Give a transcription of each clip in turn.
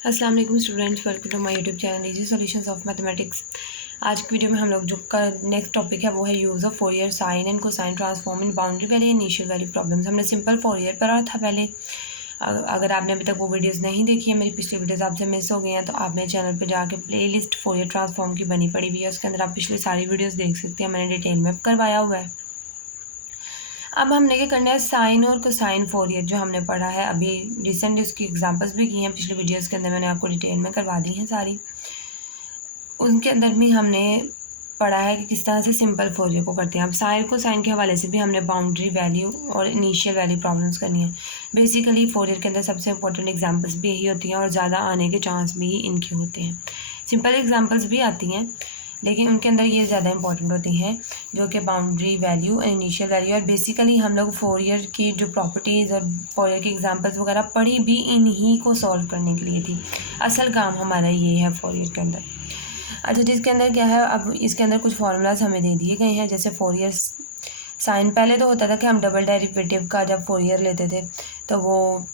अस्सलाम वालेकुम students, welcome to my YouTube channel easy solutions of mathematics. आज की वीडियो में हम लोग जो का नेक्स्ट टॉपिक है वो है use of Fourier sine and cosine transform in boundary value and initial value problems. हमने सिंपल फोरियर पढ़ा था पहले। अगर आपने अभी तक वो वीडियोस नहीं देखी है, मेरी पिछली वीडियोस आपसे मिस हो गई हैं, तो आप मेरे चैनल पर जाके प्लेलिस्ट फोरियर ट्रांसफॉर्म की बनी पड़ी हुई है, उसके अंदर आप पिछली सारी वीडियोज़ देख सकते हैं। मैंने डिटेल में करवाया हुआ है। अब हमने क्या करना है, साइन और कोसाइन फोरियर जो हमने पढ़ा है अभी रिसेंटली, उसकी एग्जांपल्स भी की हैं पिछले वीडियोस के अंदर, मैंने आपको डिटेल में करवा दी हैं सारी। उनके अंदर भी हमने पढ़ा है कि किस तरह से सिंपल फोरियर को करते हैं। अब साइन कोसाइन के हवाले से भी हमने बाउंड्री वैल्यू और इनिशियल वैल्यू प्रॉब्लम्स करनी है। बेसिकली फोरियर के अंदर सबसे इंपॉर्टेंट एग्जांपल्स भी यही होती हैं और ज़्यादा आने के चांस भी इनके होते हैं। सिंपल एग्जांपल्स भी आती हैं लेकिन उनके अंदर ये ज़्यादा इंपॉर्टेंट होती हैं, जो कि बाउंड्री वैल्यू और इनिशियल वैल्यू। और बेसिकली हम लोग फोरियर की जो प्रॉपर्टीज़ और फोरियर की एग्जांपल्स वगैरह पढ़ी भी इन्हीं को सॉल्व करने के लिए थी। असल काम हमारा ये है फोरियर के अंदर। अच्छा, जिसके अंदर क्या है, अब इसके अंदर कुछ फार्मूलाज हमें दे दिए गए हैं। जैसे फोरियर साइन, पहले तो होता था कि हम डबल डेरिवेटिव का जब फोरियर लेते थे तो वो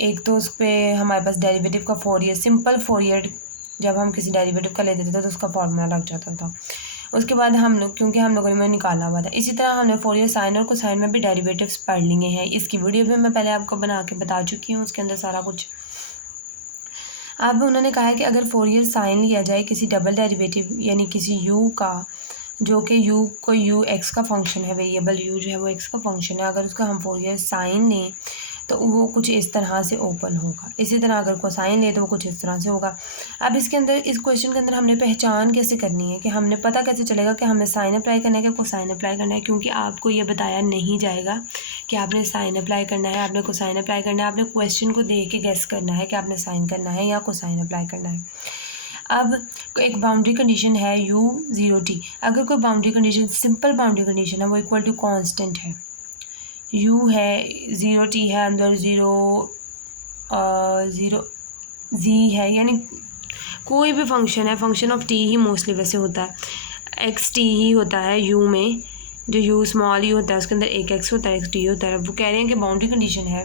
एक तो उस पर हमारे पास डेरिवेटिव का फोरियर, सिंपल फोरियर जब हम किसी डेरिवेटिव का लेते थे तो उसका फॉर्मूला लग जाता था। उसके बाद हम लोग, क्योंकि हम लोगों ने निकाला हुआ था, इसी तरह हमने फोरियर साइन और कोसाइन में भी डेरिवेटिव्स पढ़ लिए हैं। इसकी वीडियो भी मैं पहले आपको बना के बता चुकी हूँ, उसके अंदर सारा कुछ। अब उन्होंने कहा है कि अगर फोरियर साइन लिया जाए किसी डबल डेरिवेटिव यानी किसी u का, जो कि u कोई u x का फंक्शन है, वेरिएबल u जो है वो x का फंक्शन है, अगर उसका हम फोरियर साइन लें तो वो कुछ इस तरह से ओपन होगा। इसी तरह अगर कोसाइन ले तो वो कुछ इस तरह से होगा। अब इसके अंदर, इस क्वेश्चन के अंदर हमने पहचान कैसे करनी है, कि हमने पता कैसे चलेगा कि हमें साइन अप्लाई करना है कि कोसाइन अप्लाई करना है, क्योंकि आपको ये बताया नहीं जाएगा कि आपने साइन अप्लाई करना है, आपने कोसाइन अप्लाई करना है। आपने क्वेश्चन को देख के गेस करना है कि आपने साइन करना है या कोसाइन अप्लाई करना है। अब एक बाउंड्री कंडीशन है u0t। अगर कोई boundary condition, simple boundary condition है, वो इक्वल टू कांस्टेंट है, u है, 0t है, अंदर ज़ीरो z है, यानी कोई भी फंक्शन है, function of t he mostly वैसे होता है, x t ही होता है u में, जो u स्मॉल u होता है उसके अंदर एक x होता है, एक t होता है। वो कह रहे हैं कि बाउंड्री कंडीशन है,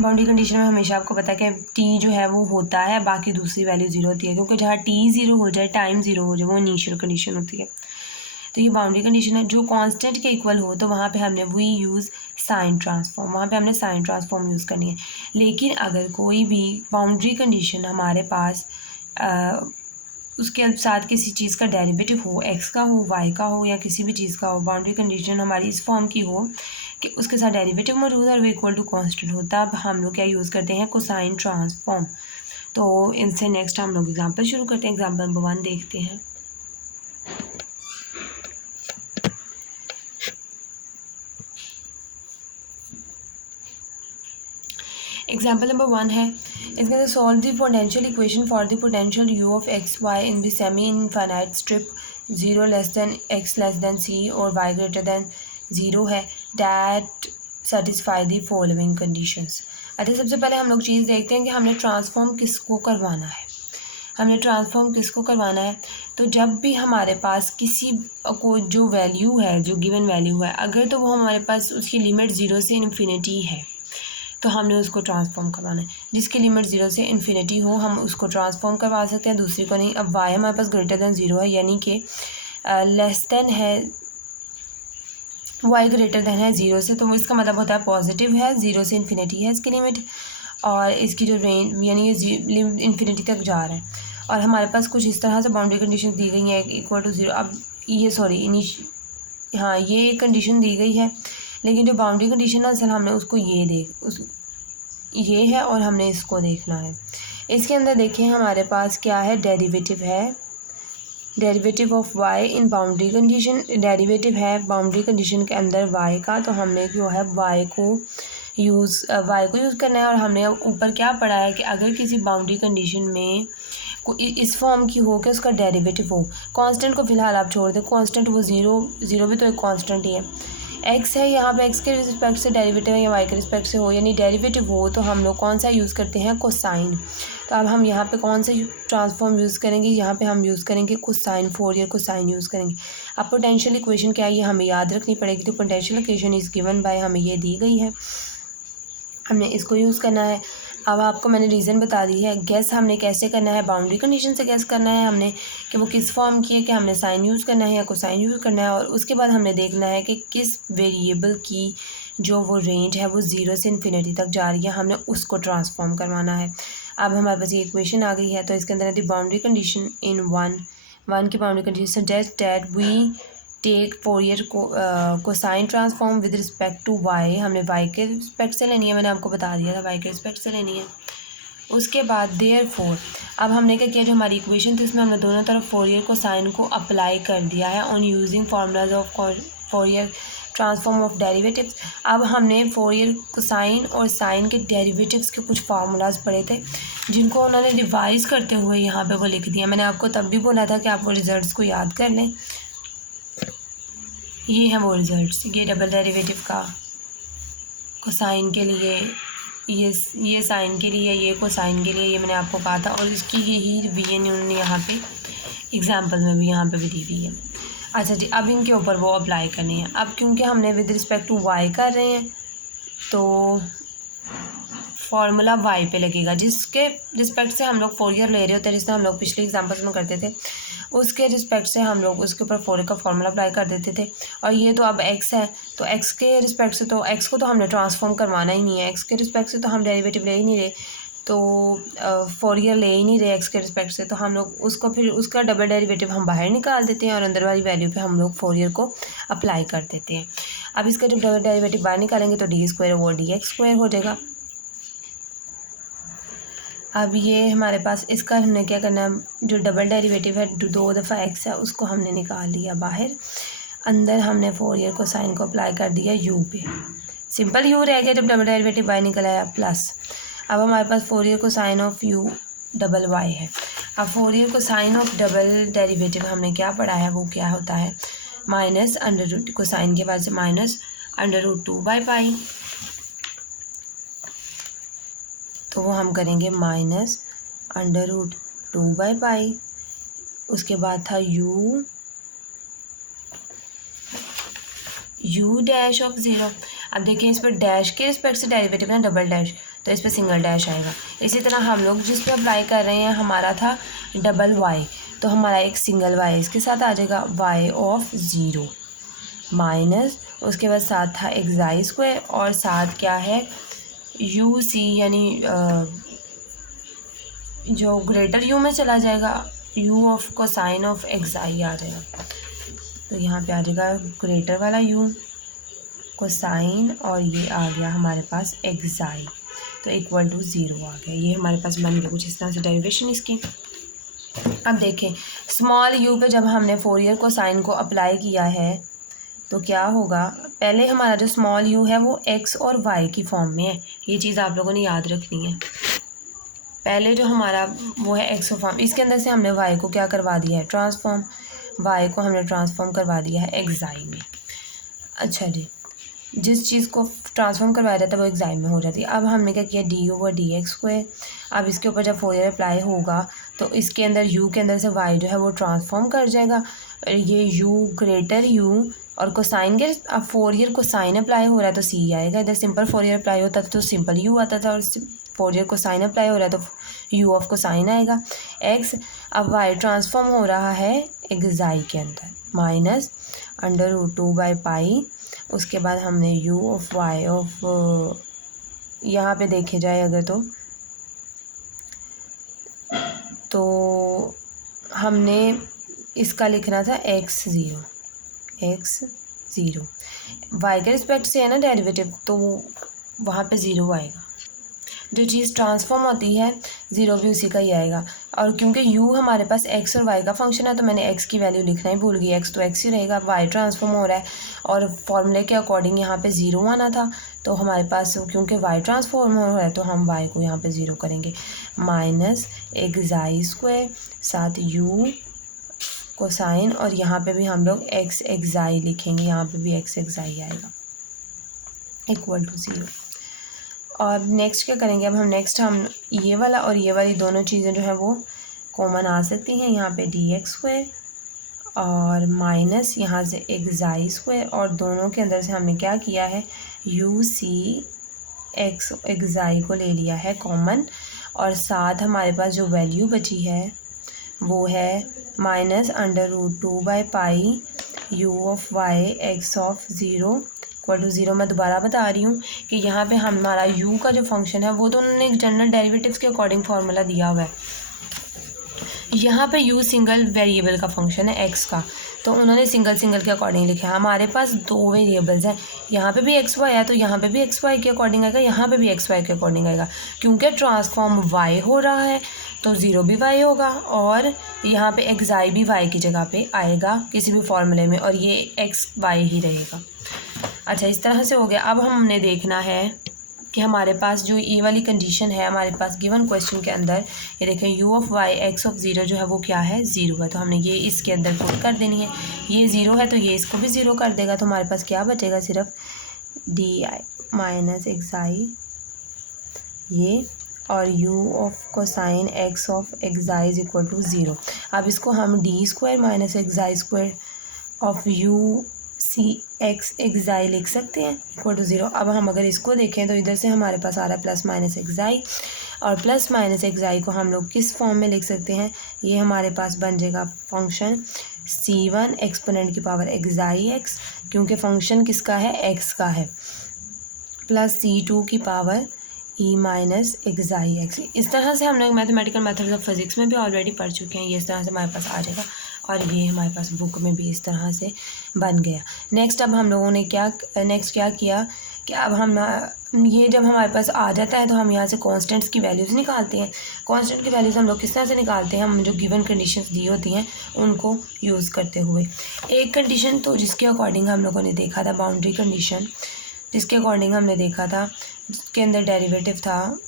बाउंड्री कंडीशन में हमेशा आपको पता है कि t जो है वो होता है, बाकी दूसरी वैल्यू ज़ीरो होती है, क्योंकि जहाँ t ज़ीरो हो जाए, टाइम ज़ीरो हो जाए, वो इनिशियल कंडीशन होती है। तो ये बाउंड्री कंडीशन है। जो कांस्टेंट के इक्वल हो तो वहाँ पे हमने वी यूज़ साइन ट्रांसफॉर्म, वहाँ पे हमने साइन ट्रांसफॉर्म यूज़ करनी है। लेकिन अगर कोई भी बाउंड्री कंडीशन हमारे पास उसके साथ किसी चीज़ का डेरिवेटिव हो, एक्स का हो, वाई का हो, या किसी भी चीज़ का हो, बाउंड्री कंडीशन हमारी इस फॉर्म की हो कि उसके साथ डेरिवेटिव मौजूद है और वो इक्वल टू कांस्टेंट हो, तब हम लोग क्या यूज़ करते हैं, कोसाइन ट्रांसफॉर्म। तो इनसे नेक्स्ट हम लोग एग्जाम्पल शुरू करते हैं। एग्जाम्पल नंबर 1 देखते हैं। एग्जाम्पल नंबर 1 है, इसके अंदर solve the potential equation for the potential u of x y in the semi infinite strip 0 less than x less than c और y ग्रेटर दैन 0 है, that satisfy the following conditions. अच्छा, सबसे पहले हम लोग चीज़ देखते हैं कि हमने ट्रांसफॉर्म किसको करवाना है। हमने ट्रांसफॉर्म किसको करवाना है, तो जब भी हमारे पास किसी को जो वैल्यू है, जो गिवन वैल्यू है, अगर तो वो हमारे पास उसकी लिमिट 0 से इन्फिनिटी है तो हमने उसको ट्रांसफॉर्म करवाना है। जिसकी लिमिट 0 से इन्फिनिटी हो हम उसको ट्रांसफॉर्म करवा सकते हैं, दूसरी को नहीं। अब वाई हमारे पास ग्रेटर दैन 0 है, यानी कि लेस दैन है, वाई ग्रेटर दैन है 0 से, तो इसका मतलब होता है पॉजिटिव है, 0 से इन्फिनिटी है इसकी लिमिट, और इसकी जो रेंज यानी ये इन्फिनिटी तक जा रहा है। और हमारे पास कुछ इस तरह से बाउंड्री कंडीशन दी गई है, इक्वल टू 0। अब ये हाँ, ये एक कंडीशन दी गई है, लेकिन जो बाउंड्री कंडीशन है असल हमने उसको ये है और हमने इसको देखना है। इसके अंदर देखिए हमारे पास क्या है, डेरिवेटिव है, derivative of y in boundary condition, derivative है बाउंड्री कंडीशन के अंदर y का, तो हमने जो है y को यूज़ करना है। और हमने ऊपर क्या पढ़ा है कि अगर किसी बाउंड्री कंडीशन में इस फॉर्म की हो कि उसका डेरिवेटिव हो, कांस्टेंट को फिलहाल आप छोड़ दें, कांस्टेंट वो ज़ीरो भी तो एक कांस्टेंट ही है, एक्स है, यहाँ पे एक्स के रिस्पेक्ट से डेरिवेटिव है या वाई के रिस्पेक्ट से हो, यानी डेरिवेटिव हो तो हम लोग कौन सा यूज़ करते हैं, कोसाइन। तो अब हम यहाँ पे कौन सा ट्रांसफॉर्म यूज़ करेंगे, यहाँ पे हम यूज़ करेंगे कोसाइन, फोरियर कोसाइन यूज़ करेंगे। अब पोटेंशियल इक्वेशन क्या है ये हमें याद रखनी पड़ेगी। तो potential equation is given by, हमें ये दी गई है, हमने इसको यूज़ करना है। अब आपको मैंने रीज़न बता दी है। गैस हमने कैसे करना है, बाउंड्री कंडीशन से गैस करना है हमने कि वो किस फॉर्म की है, कि हमने साइन यूज़ करना है या कोसाइन यूज़ करना है, और उसके बाद हमने देखना है कि किस वेरिएबल की जो वो रेंज है वो 0 से इन्फिनिटी तक जा रही है, हमने उसको ट्रांसफॉर्म करवाना है। अब हमारे पास ये इक्वेशन आ गई है, तो इसके अंदर the boundary condition in one की boundary condition suggest that we take Fourier cosine transform with respect to y. हमने वाई के रिस्पेक्ट से लेनी है, मैंने आपको बता दिया था वाई के रिस्पेक्ट से लेनी है। उसके बाद देयरफॉर अब हमने क्या किया, जो हमारी इक्वेशन थी उसमें हमने दोनों तरफ फोरियर कोसाइन को अप्लाई कर दिया है on using formulas of Fourier transform of derivatives. अब हमने फोरियर कोसाइन और साइन के डेरिवेटिव्स के कुछ फार्मूलाज पढ़े थे, जिनको उन्होंने रिवाइज करते हुए यहाँ पे वो लिख दिया। मैंने आपको तब भी बोला था कि आप वो रिजल्ट्स को याद कर लें। ये है वो रिजल्ट्स, ये डबल डेरिवेटिव का कोसाइन के लिए, ये साइन के लिए, ये कोसाइन के लिए, ये मैंने आपको कहा था, और इसकी यही रिवीजन उन्होंने यहाँ पे एग्जांपल में भी यहाँ पे भी दी हुई है। अच्छा जी, अब इनके ऊपर वो अप्लाई करनी है। अब क्योंकि हमने विद रिस्पेक्ट टू वाई कर रहे हैं तो फार्मूला वाई पे लगेगा, जिसके रिस्पेक्ट से हम लोग फोरियर ले रहे होते हैं, जिससे हम लोग पिछले एग्जांपल्स में करते थे, उसके रिस्पेक्ट से हम लोग उसके ऊपर फोरियर का फार्मूला अप्लाई कर देते थे। और ये तो अब एक्स है, तो एक्स के रिस्पेक्ट से तो एक्स को तो हमने ट्रांसफॉर्म करवाना ही नहीं है, एक्स के रिस्पेक्ट से तो हम डेरिवेटिव ले ही नहीं रहे, तो फोरियर ले ही नहीं रहे एक्स के रिस्पेक्ट से, तो हम लोग उसको फिर उसका डबल डेरिवेटिव हम बाहर निकाल देते हैं और अंदर वाली वैल्यू पे हम लोग फोरियर को अप्लाई कर देते हैं। अब इसका जब डबल डेरिवेटिव बाहर निकालेंगे तो D square over D x square हो जाएगा। अब ये हमारे पास इसका हमने क्या करना है, जो डबल डेरिवेटिव है 2 दफ़ा एक्स है उसको हमने निकाल लिया बाहर, अंदर हमने फोरियर को साइन को अप्लाई कर दिया यू पे, सिंपल यू रह गया जब डबल डेरिवेटिव बाहर निकल आया प्लस। अब हमारे पास फोरियर को sine of u double y है। अब फोरियर को साइन ऑफ डबल डेरिवेटिव हमने क्या पढ़ा है, वो क्या होता है, माइनस अंडर रूट को साइन के बाद से माइनस अंडर रूट 2/पाई, तो वो हम करेंगे माइनस अंडर रूट 2/पाई। उसके बाद था यू डैश ऑफ 0। अब देखिए इस पर डैश के रिस्पेक्ट से डेरिवेटिव है डबल डैश, तो इस पर सिंगल डैश आएगा। इसी तरह हम लोग जिस पे अप्लाई कर रहे हैं हमारा था डबल वाई, तो हमारा एक सिंगल वाई इसके साथ आ जाएगा, वाई ऑफ 0 माइनस, उसके बाद साथ था एक्स स्क्वायर, और साथ क्या है यू सी, यानी जो ग्रेटर यू में चला जाएगा, u of cosine of xi आ जाएगा, तो यहाँ पे आ जाएगा ग्रेटर वाला यू कोसाइन, और ये आ गया हमारे पास एक्स आई, तो इक्वल टू 0 आ गया। ये हमारे पास बन गया कुछ इस तरह से डेरिवेशन इसकी। अब देखें स्मॉल यू पे जब हमने फोरियर कोसाइन को अप्लाई किया है तो क्या होगा, पहले हमारा जो स्मॉल यू है वो एक्स और वाई की फॉर्म में है, ये चीज़ आप लोगों ने याद रखनी है। पहले जो हमारा वो है एक्स फॉर्म, इसके अंदर से हमने वाई को क्या करवा दिया है, ट्रांसफॉर्म, वाई को हमने ट्रांसफॉर्म करवा दिया है एक्साई में। अच्छा जी, जिस चीज़ को ट्रांसफॉर्म करवाया जाता है वो एग्जाम में हो जाती है। अब हमने क्या किया, D over D x square. अब इसके ऊपर जब फोरियर अप्लाई होगा तो इसके अंदर यू के अंदर से वाई जो है वो ट्रांसफॉर्म कर जाएगा, ये यू ग्रेटर यू, और कोसाइन के अब फोरियर कोसाइन अप्लाई हो रहा है तो सी आएगा, इधर सिंपल फोरियर अप्लाई होता था तो सिंपल यू आता था, और फोरियर कोसाइन अप्लाई हो रहा है तो यू ऑफ कोसाइन आएगा एक्स। अब वाई ट्रांसफॉर्म हो रहा है एक्साई के अंदर, माइनस अंडर रूट 2/पाई। उसके बाद हमने यू ऑफ वाई ऑफ, यहाँ पे देखे जाए अगर तो हमने इसका लिखना था x0 वाई के रिस्पेक्ट से है ना डेरिवेटिव, तो वहाँ पे 0 आएगा। जो चीज़ ट्रांसफॉर्म होती है 0 भी उसी का ही आएगा, और क्योंकि u हमारे पास x और y का फंक्शन है तो मैंने x की वैल्यू लिखना ही भूल गई, x तो x ही रहेगा, y ट्रांसफॉर्म हो रहा है और फॉर्मूले के अकॉर्डिंग यहाँ पे 0 आना था, तो हमारे पास क्योंकि y ट्रांसफॉर्म हो रहा है तो हम y को यहाँ पे 0 करेंगे, माइनस एक्साई स्क्वायर साथ u कोसाइन, और यहाँ पे भी हम लोग x एक्साई लिखेंगे, यहाँ पे भी x एक्साई आएगा इक्वल टू 0। और नेक्स्ट क्या करेंगे, अब हम ये वाला और ये वाली दोनों चीज़ें जो हैं वो कॉमन आ सकती हैं, यहाँ पे डी एक्स स्क्वायर और माइनस यहाँ से एक्साई स्क्वायर, और दोनों के अंदर से हमने क्या किया है यू सी एक्स एक्साई को ले लिया है कॉमन, और साथ हमारे पास जो वैल्यू बची है वो है -√2/पाई u of y x of 0 equal to 0। मैं दोबारा बता रही हूँ कि यहाँ पे हमारा u का जो फंक्शन है वो तो उन्होंने एक जनरल डेरिवेटिव्स के अकॉर्डिंग फार्मूला दिया हुआ है। यहाँ पे u सिंगल वेरिएबल का फंक्शन है x का, तो उन्होंने सिंगल के अकॉर्डिंग लिखा है। हमारे पास दो वेरिएबल्स हैं, यहाँ पे भी एक्स वाई है तो यहाँ पे भी एक्स वाई के अकॉर्डिंग आएगा, यहाँ पे भी एक्स वाई के अकॉर्डिंग आएगा। क्योंकि ट्रांसफॉर्म y हो रहा है तो 0 भी y होगा, और यहाँ पे एक्साई भी y की जगह पे आएगा किसी भी फॉर्मूले में, और ये एक्स वाई ही रहेगा। अच्छा, इस तरह से हो गया। अब हमने देखना है कि हमारे पास जो ये वाली कंडीशन है हमारे पास गिवन क्वेश्चन के अंदर, ये देखें u of y x of 0 जो है वो क्या है, 0 है। तो हमने ये इसके अंदर पुट कर देनी है। ये 0 है तो ये इसको भी 0 कर देगा, तो हमारे पास क्या बचेगा, सिर्फ डी माइनस एक्साई ये, और u of cosine x of xi is equal to 0। अब इसको हम d² minus xi square of u c x xi लिख सकते हैं इक्वल टू 0। अब हम अगर इसको देखें तो इधर से हमारे पास आ रहा है प्लस माइनस एक्साई, और प्लस माइनस एक्साई को हम लोग किस फॉर्म में लिख सकते हैं, ये हमारे पास बन जाएगा फंक्शन c1 एक्सपोनेंट की पावर एक्साई x, क्योंकि फंक्शन किसका है, x का है, प्लस c2 की पावर e माइनस एक्साई x। इस तरह से हम लोग मैथमेटिकल मेथड्स ऑफ फिजिक्स में भी ऑलरेडी पढ़ चुके हैं। ये इस तरह से हमारे पास आ जाएगा, और ये हमारे पास बुक में भी इस तरह से बन गया। नेक्स्ट अब हम लोगों ने क्या किया कि अब हम ये जब हमारे पास आ जाता है तो हम यहाँ से कांस्टेंट्स की वैल्यूज़ निकालते हैं। कांस्टेंट की वैल्यूज़ हम लोग किस तरह से निकालते हैं, हम जो गिवन कंडीशंस दी होती हैं उनको यूज़ करते हुए। एक कंडीशन तो जिसके अकॉर्डिंग हम लोगों ने देखा था, बाउंड्री कंडीशन, जिसके अकॉर्डिंग हमने देखा था, जिसके अंदर डेरिवेटिव था।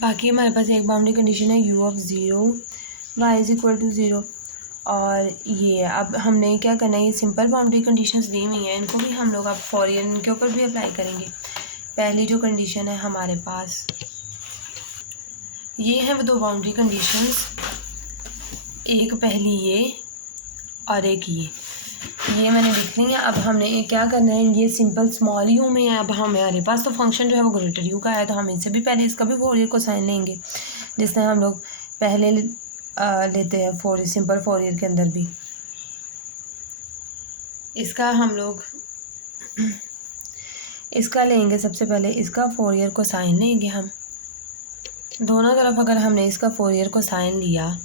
बाकी हमारे पास एक बाउंड्री कंडीशन है u of 0 y is equal to 0, और ये अब हमने क्या करना है, ये सिंपल बाउंड्री कंडीशंस दी हुई हैं, इनको भी हम लोग अब फॉरियर के ऊपर भी अप्लाई करेंगे। पहली जो कंडीशन है हमारे पास, ये हैं वो दो बाउंड्री कंडीशंस, एक पहली ये और एक ये मैंने लिख ली है। अब हमने ये क्या करना है, ये सिंपल स्मॉल यू में है। अब हमारे पास तो फंक्शन जो है वो ग्रेटर यू का है, तो हम इनसे भी पहले इसका भी फोरियर कोसाइन लेंगे, जिस तरह हम लोग पहले लेते हैं फोरियर, सिंपल फोरियर के अंदर भी इसका हम लोग इसका लेंगे। सबसे पहले इसका फोरियर कोसाइन लेंगे हम। दोनों तरफ अगर हमने इसका फोरियर कोसाइन लिया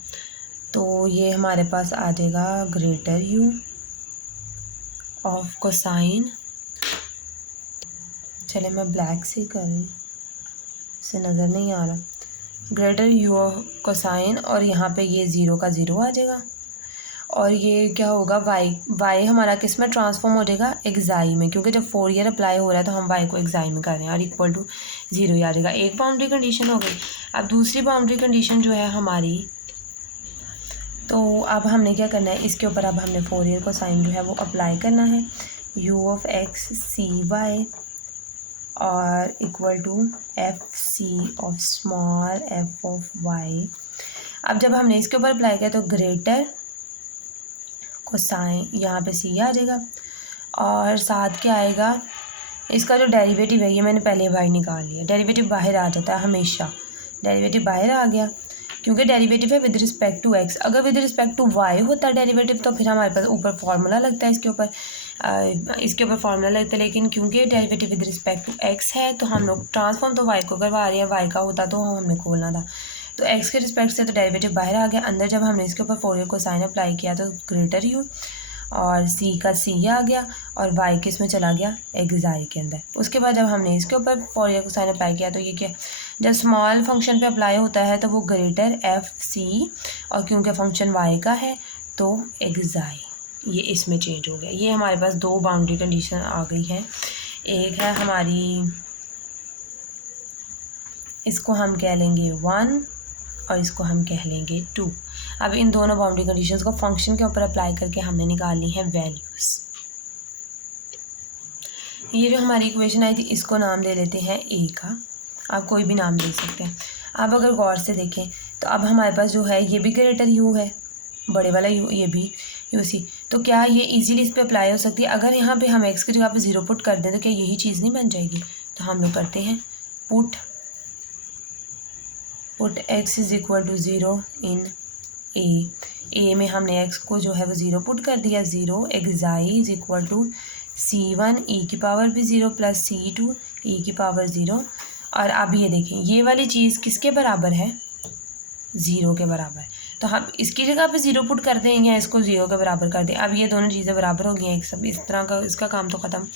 तो ये हमारे पास आ जाएगा ग्रेटर यू ऑफ कोसाइन, चले मैं ब्लैक से कर रही हूँ, इससे नज़र नहीं आ रहा, ग्रेटर यू ऑफ कोसाइन, और यहाँ पे ये 0 का 0 आ जाएगा, और ये क्या होगा, y हमारा किस में ट्रांसफॉर्म हो जाएगा, एक्साई में, क्योंकि जब फोरियर अप्लाई हो रहा है तो हम y को एक्साई में कर रहे हैं, और इक्वल टू 0 ही आ जाएगा। एक बाउंड्री कंडीशन हो गई। अब दूसरी बाउंड्री कंडीशन जो है हमारी, तो अब हमने क्या करना है, इसके ऊपर अब हमने फोरियर कोसाइन जो है वो अप्लाई करना है, u ऑफ x cy और equal to F C of small f of y। अब जब हमने इसके ऊपर अप्लाई किया तो ग्रेटर कोसाइन, यहाँ पे c आ जाएगा, और साथ क्या आएगा, इसका जो डेरिवेटिव है, ये मैंने पहले y निकाल लिया, डेरिवेटिव बाहर आ जाता है हमेशा, डेरिवेटिव बाहर आ गया, क्योंकि डेरिवेटिव है विद रिस्पेक्ट टू x। अगर विद रिस्पेक्ट टू y होता है डेरिवेटिव तो फिर हमारे पास ऊपर फार्मूला लगता है, इसके ऊपर फार्मूला लगता है, लेकिन क्योंकि derivative with respect to x है तो हम लोग ट्रांसफॉर्म तो y को करवा रहे हैं, y का होता तो हमने खोलना था, तो x के रिस्पेक्ट से तो डेरिवेटिव बाहर आ गया। अंदर जब हमने इसके ऊपर फोरियर कोसाइन अप्लाई किया तो ग्रेटर यू और c का c आ गया, और y किस में चला गया, एक्साई के अंदर। उसके बाद जब हमने इसके ऊपर फोरियर कोसाइन अप्लाई किया तो ये क्या, जब स्मॉल फंक्शन पे अप्लाई होता है तो वो ग्रेटर एफ सी, और क्योंकि फंक्शन y का है तो एक्साई, ये इसमें चेंज हो गया। ये हमारे पास दो बाउंड्री कंडीशन आ गई है। एक है हमारी, इसको हम कह लेंगे 1 और इसको हम कह लेंगे 2। अब इन दोनों बाउंड्री कंडीशंस को फंक्शन के ऊपर अप्लाई करके हमने निकालनी है वैल्यूज़। ये जो हमारी इक्वेशन आई थी इसको नाम दे लेते हैं ए का, आप कोई भी नाम दे सकते हैं। आप अगर गौर से देखें तो अब हमारे पास जो है ये भी ग्रेटर यू है, बड़े वाला यू, ये भी, यू सी। तो क्या ये इजीली इस पे अप्लाई हो सकती है? अगर यहाँ पे हम x की जगह पे 0 पुट कर दें तो क्या यही चीज़ नहीं बन जाएगी? तो हम लोग करते हैं put x is equal to 0 in A में हमने x को जो है वो 0 पुट कर दिया। 0 xi is equal to c1 e की पावर भी 0 प्लस c2 e की पावर 0। और अब ये देखें, ये वाली चीज़ किसके बराबर है? 0 के बराबर। तो हम इसकी जगह पे 0 पुट कर दें या इसको 0 के बराबर कर दें। अब ये दोनों चीज़ें बराबर हो गई हैं, एक सब इस तरह का इसका काम तो ख़त्म।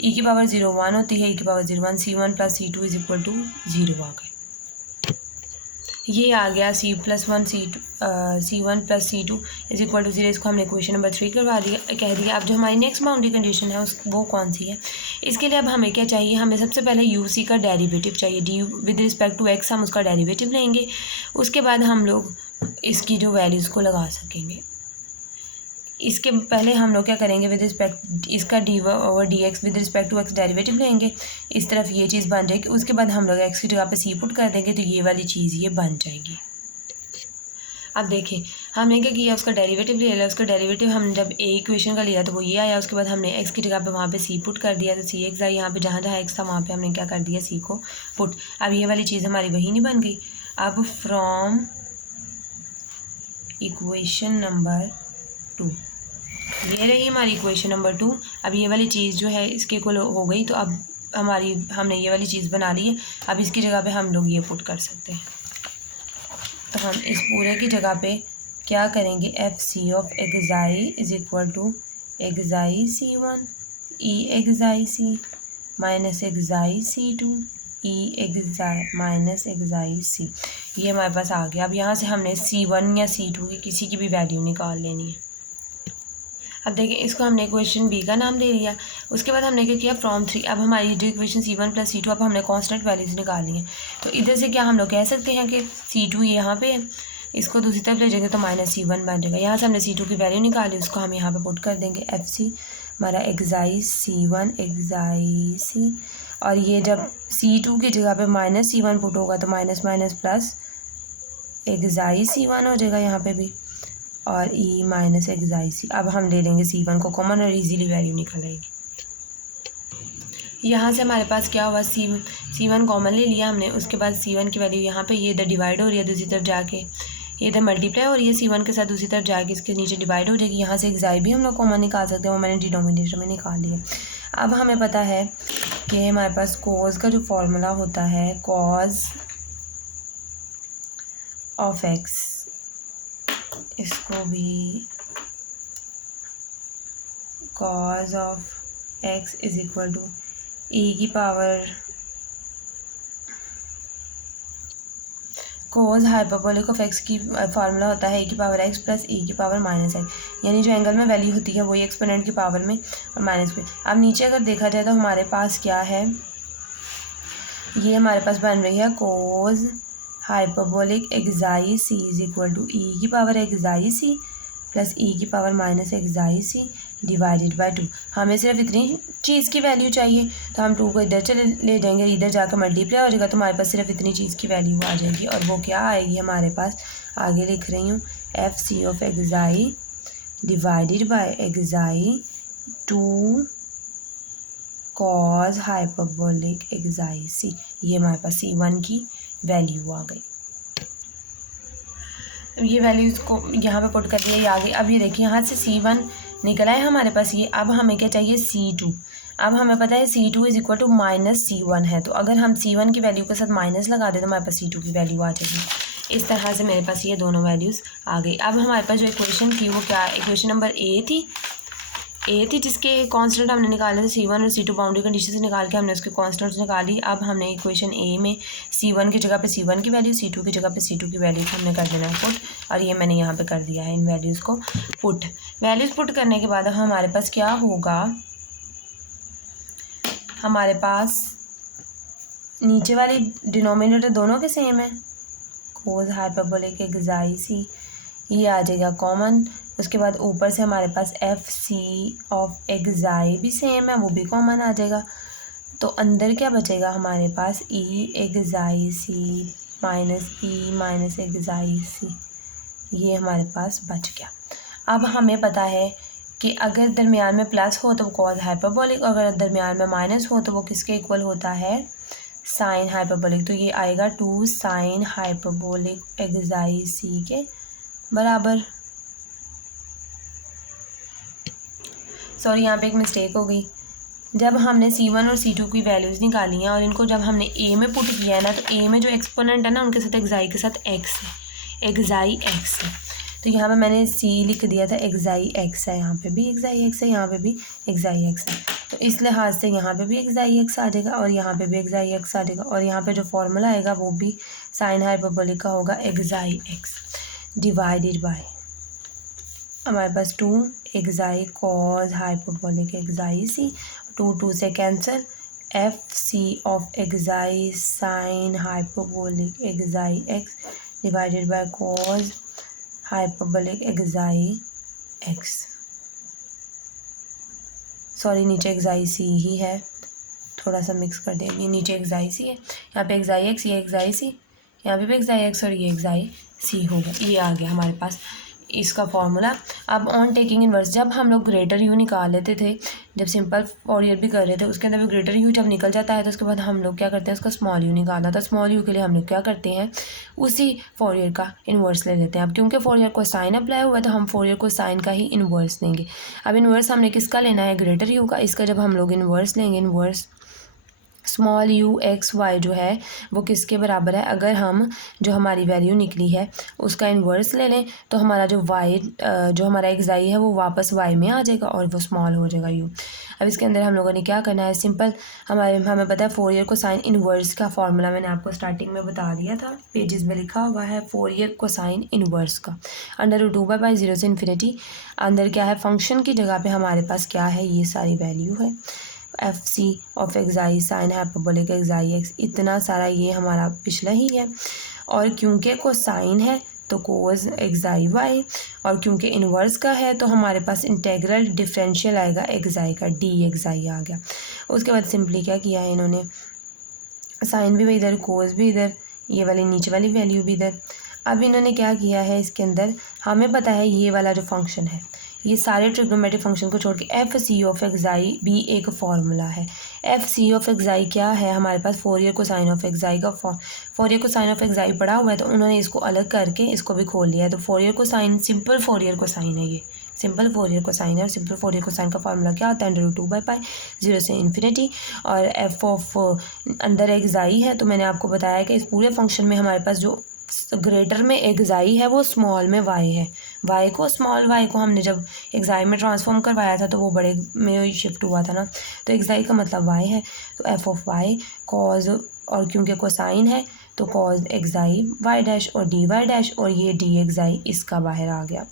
e की पावर 0 1 होती है, e की power 0 1, c1 plus c2 is equal to 0 आ गए। ये आ गया c1 plus c2 is equal to 0। इसको हमने क्वेश्चन नंबर 3 करवा दिया, कह दिया। अब जो हमारी नेक्स्ट बाउंड्री कंडीशन है वो कौन सी है? इसके लिए अब हमें क्या चाहिए? हमें सबसे पहले यू सी का डेरिवेटिव चाहिए। D with respect to x हम उसका डेरिवेटिव लेंगे, उसके बाद हम लोग इसकी जो वैल्यूज़ को लगा सकेंगे। इसके पहले हम लोग क्या करेंगे? विद रिस्पेक्ट इसका D over D x with respect to x derivative लेंगे, इस तरफ ये चीज़ बन जाएगी। उसके बाद हम लोग एक्स की जगह पे सी पुट कर देंगे तो ये वाली चीज़ ये बन जाएगी। अब देखें, हमने क्या किया? उसका डेरिवेटिव ले लिया। उसका डेरिवेटिव हम जब ए इक्वेशन का लिया तो वो ये आया। उसके बाद हमने एक्स की जगह पे वहाँ पे सी पुट कर दिया तो सी एक्स आई। यहाँ पे जहाँ जहाँ एक्स था वहाँ पे हमने क्या कर दिया? सी को पुट। अब ये वाली चीज़ हमारी वही नहीं बन गई। अब फ्रॉम इक्वेशन नंबर 2, ये रही हमारी इक्वेशन नंबर 2। अब ये वाली चीज़ जो है इसके कुल हो गई। तो अब हमने ये वाली चीज़ बना ली है। अब इसकी जगह पे हम लोग ये पुट कर सकते हैं। तो हम इस पूरे की जगह पे क्या करेंगे? F C of xi is equal to xi c1 e xi c minus xi c2 e xi minus xi c. ये हमारे पास आ गया। अब यहाँ से हमने c1 या c2 की किसी की भी वैल्यू निकाल लेनी है। अब देखिए, इसको हमने इक्वेशन बी का नाम दे दिया। उसके बाद हमने क्या किया? फ्रॉम 3। अब हमारी जो इक्वेशन c1 प्लस c2, अब हमने कांस्टेंट वैल्यूज निकालनी है। तो इधर से क्या हम लोग कह सकते हैं कि c2 यहाँ पे है, इसको दूसरी तरफ ले जाएंगे तो माइनस c1 बन जाएगा। यहाँ से हमने c2 की वैल्यू निकाली, उसको हम यहाँ पे पुट कर देंगे। एफ सी हमारा एक्साई c1 एक्साई सी, और ये जब c2 की जगह पे माइनस c1 पुट होगा तो माइनस माइनस प्लस एक्साई c1 हो जाएगा यहाँ पे भी, और ई माइनस एक्साई सी। अब हम ले लेंगे c1 को कॉमन और इजीली वैल्यू निकल आएगी। यहाँ से हमारे पास क्या हुआ? c1 कॉमन ले लिया हमने। उसके बाद c1 की वैल्यू यहाँ पे ये इधर डिवाइड हो रही है, दूसरी तरफ जाके ये इधर मल्टीप्लाई हो रही है c1 के साथ, दूसरी तरफ जाके इसके नीचे डिवाइड हो जाएगी। यहाँ से एक्साई भी हम लोग कॉमन निकाल सकते हैं, वो मैंने डिनोमिनेटर में निकाल लिया। अब हमें पता है कि हमारे पास कॉज का जो फॉर्मूला होता है, कॉज ऑफ एक्स, इसको भी cos of x is equal to e की power cos hyperbolic of x की फार्मूला होता है ए की पावर एक्स प्लस ई की पावर माइनस एक्स, यानी जो एंगल में वैल्यू होती है वही एक्सपोनेंट की पावर में और माइनस में। अब नीचे अगर देखा जाए तो हमारे पास क्या है? ये हमारे पास बन रही है cos hyperbolic xi c is equal to e की power xi c plus e की power minus xi c divided by 2। हमें सिर्फ इतनी चीज़ की वैल्यू चाहिए, तो हम 2 को इधर चले ले जाएंगे, इधर जाकर मल्टीप्लाई हो जाएगा तो हमारे पास सिर्फ इतनी चीज़ की वैल्यू आ जाएगी। और वो क्या आएगी हमारे पास? आगे लिख रही हूँ, F C of xi divided by xi 2 cos hyperbolic xi c. ये हमारे पास c1 की वैल्यू आ गई। ये वैल्यूज़ को यहाँ पे पुट कर दिया, ये आ गई। अब ये देखिए, यहाँ से c1 निकला है हमारे पास ये। अब हमें क्या चाहिए? c2। अब हमें पता है c2 is equal to minus c1 है, तो अगर हम c1 की वैल्यू के साथ माइनस लगा दें तो हमारे पास c2 की वैल्यू आ जाएगी। इस तरह से मेरे पास ये दोनों वैल्यूज़ आ गई। अब हमारे पास जो इक्वेशन थी वो क्या? इक्वेशन नंबर ए थी जिसके कांस्टेंट हमने निकाले थे c1 और c2, बाउंड्री कंडीशन से निकाल के हमने उसके कांस्टेंट्स निकाली। अब हमने इक्वेशन ए में c1 की जगह पे c1 की वैल्यू, c2 की जगह पे c2 की वैल्यू हमने कर देना है पुट, और ये मैंने यहाँ पे कर दिया है इन वैल्यूज़ को पुट। वैल्यूज़ पुट करने के बाद हमारे पास क्या होगा? हमारे पास नीचे वाली डिनोमिनेटर दोनों के सेम है, कोस हाइपरबोलिक एक्साई सी, ये आ जाएगा कॉमन। उसके बाद ऊपर से हमारे पास एफ सी ऑफ एक्साई भी सेम है, वो भी कॉमन आ जाएगा। तो अंदर क्या बचेगा हमारे पास? ई xi c minus E minus xi c, ये हमारे पास बच गया। अब हमें पता है कि अगर दरमियान में प्लस हो तो वो कॉज हाइपरबोलिक, अगर दरमियान में माइनस हो तो वो किसके इक्वल होता है, साइन हाइपरबोलिक। तो ये आएगा 2 साइन हाइपरबोलिक एक्साई के बराबर। सॉरी, यहाँ पे एक मिस्टेक हो गई। जब हमने C1 और C2 की वैल्यूज़ निकाली हैं और इनको जब हमने ए में पुट किया है ना, तो ए में जो एक्सपोनेंट है ना उनके साथ एक्साई के साथ एक्स है, एक्साई एक्स है। तो यहाँ पे मैंने C लिख दिया था, एक्साई एक्स है, यहाँ पे भी एक्साई एक्स है, यहाँ पे भी एक्साई एक्स है। तो इस लिहाज से यहाँ पे भी एक्साई एक्स आ जाएगा और यहाँ पे भी एक्साई एक्स आ जाएगा और यहाँ पे जो फॉर्मूला आएगा वो भी साइन हाइपरबोलिक का होगा, एक्साई एक्स डिवाइडेड बाय हमारे पास 2 xi cos hyperbolic xi C, 2 से cancel, F C of xi sine hyperbolic xi x divided by cos hyperbolic xi x. Sorry, नीचे एक्साई C ही है, थोड़ा सा मिक्स कर देंगे। नीचे एक्साई C है, यहाँ पे एक्साई एक्स, ये एक्साई C, यहाँ पे भी एक्साई एक्स और ये एक्साई C होगा। ये आ गया हमारे पास इसका फॉर्मूला। अब ऑन टेकिंग इनवर्स, जब हम लोग ग्रेटर यू निकाल लेते थे, जब सिंपल फॉरियर भी कर रहे थे, उसके अंदर भी ग्रेटर यू जब निकल जाता है तो उसके बाद हम लोग क्या करते हैं, उसका स्मॉल यू निकालना था। स्मॉल यू के लिए हम लोग क्या करते हैं, उसी फॉरियर का इन्वर्स ले लेते हैं। अब क्योंकि फॉरियर को साइन अप्लाई हुआ है तो हम फॉरियर को साइन का ही इन्वर्स लेंगे। अब इन्वर्स हमने किसका लेना है, ग्रेटर यू का। इसका जब हम लोग इन्वर्स लेंगे, inverse small u x y जो है वो किसके बराबर है, अगर हम जो हमारी वैल्यू निकली है उसका इन्वर्स ले लें तो हमारा जो वाई जो हमारा एक्साई है वो वापस वाई में आ जाएगा और वो स्मॉल हो जाएगा यू। अब इसके अंदर हम लोगों ने क्या करना है, सिंपल हमें पता है फोरियर कोसाइन इन्वर्स का फॉर्मूला मैंने आपको स्टार्टिंग में बता दिया था, पेजेस में लिखा हुआ है फोरियर कोसाइन इन्वर्स का, √2 0 से इन्फिनिटी। अंदर क्या है, फंक्शन की जगह पे हमारे पास क्या है, ये सारी वैल्यू है, F C of xi sine hyperbolic xi x, इतना सारा ये हमारा पिछला ही है। और क्योंकि कोसाइन है तो कोज एक्साई वाई, और क्योंकि इन्वर्स का है तो हमारे पास इंटेग्रल डिफरेंशियल आएगा एक्साई का, डी एक्साई आ गया। उसके बाद सिंपली क्या किया है इन्होंने, साइन भी इधर, कोज भी इधर, ये वाली नीचे वाली वैल्यू भी इधर। अब इन्होंने क्या किया है, इसके अंदर हमें पता है ये वाला जो फंक्शन है, ये सारे ट्रिग्नोमेट्रिक फंक्शन को छोड़ के एफ सी ऑफ एक्साई भी एक फॉर्मूला है। एफ सी ऑफ एक्साई क्या है, हमारे पास फोरियर कोसाइन ऑफ एक्साई का फोरियर कोसाइन ऑफ एक्साई पड़ा हुआ है तो उन्होंने इसको अलग करके इसको भी खोल लिया है। तो Fourier cosine simple Fourier cosine है, ये सिंपल फोरियर कोसाइन है और सिंपल फोरियर कोसाइन का फॉर्मूला क्या होता है, √2 0 से इन्फिनिटी। और एफ ऑफ अंदर एक्साई है तो मैंने आपको बताया कि इस पूरे फंक्शन में हमारे पास जो ग्रेटर में एक्साई है वो स्मॉल में वाई है। वाई को स्मॉल वाई को हमने जब एक्साई में ट्रांसफॉर्म करवाया था तो वो बड़े में शिफ्ट हुआ था ना, तो एक्साई का मतलब वाई है। तो एफ ऑफ वाई कॉज, और क्योंकि कोसाइन है तो कॉज एक्साई वाई डैश और डी वाई डैश, और ये डी एक्साई इसका बाहर आ गया।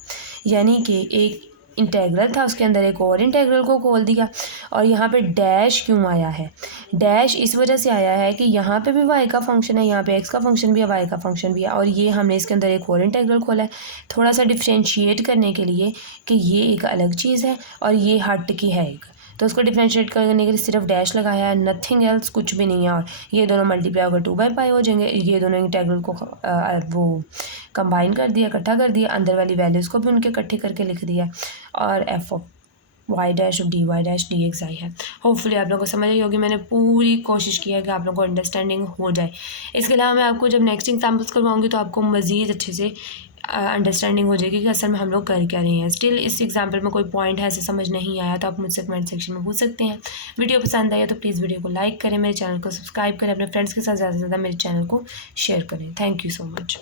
यानी कि एक इंटेग्रल था उसके अंदर एक और इंटेग्रल को खोल दिया। और यहाँ पे डैश क्यों आया है, डैश इस वजह से आया है कि यहाँ पे भी वाई का फंक्शन है, यहाँ पे एक्स का फंक्शन भी है, वाई का फंक्शन भी है, और ये हमने इसके अंदर एक और इंटेग्रल खोला है थोड़ा सा डिफ्रेंशिएट करने के लिए कि ये एक अलग चीज़ है और ये हट की है एक, तो उसको डिफ्रेंशिएट करने के लिए सिर्फ डैश लगाया है, नथिंग एल्स, कुछ भी नहीं है। और ये दोनों मल्टीप्लाई होकर 2/π हो जाएंगे। ये दोनों इंटेग्रल को वो कंबाइन कर दिया, इकट्ठा कर दिया, अंदर वाली वैल्यूज़ को भी उनके इकट्ठे करके लिख दिया, और एफ ऑफ वाई डैश और D y dash D xi है। होपफुली आप लोगों को समझ आई होगी, मैंने पूरी कोशिश की है कि आप लोगों को अंडरस्टैंडिंग हो जाए। इसके अलावा मैं आपको जब नेक्स्ट एग्जाम्पल्स करवाऊँगी तो आपको मज़ीद अच्छे से अंडरस्टैंडिंग हो जाएगी कि असल में हम लोग कर क्या रहे हैं। स्टिल इस एग्जाम्पल में कोई पॉइंट है ऐसे समझ नहीं आया तो आप मुझसे कमेंट सेक्शन में पूछ सकते हैं। वीडियो पसंद आया तो प्लीज़ वीडियो को लाइक करें, मेरे चैनल को सब्सक्राइब करें, अपने फ्रेंड्स के साथ ज़्यादा से ज़्यादा मेरे चैनल को शेयर करें। Thank you so much.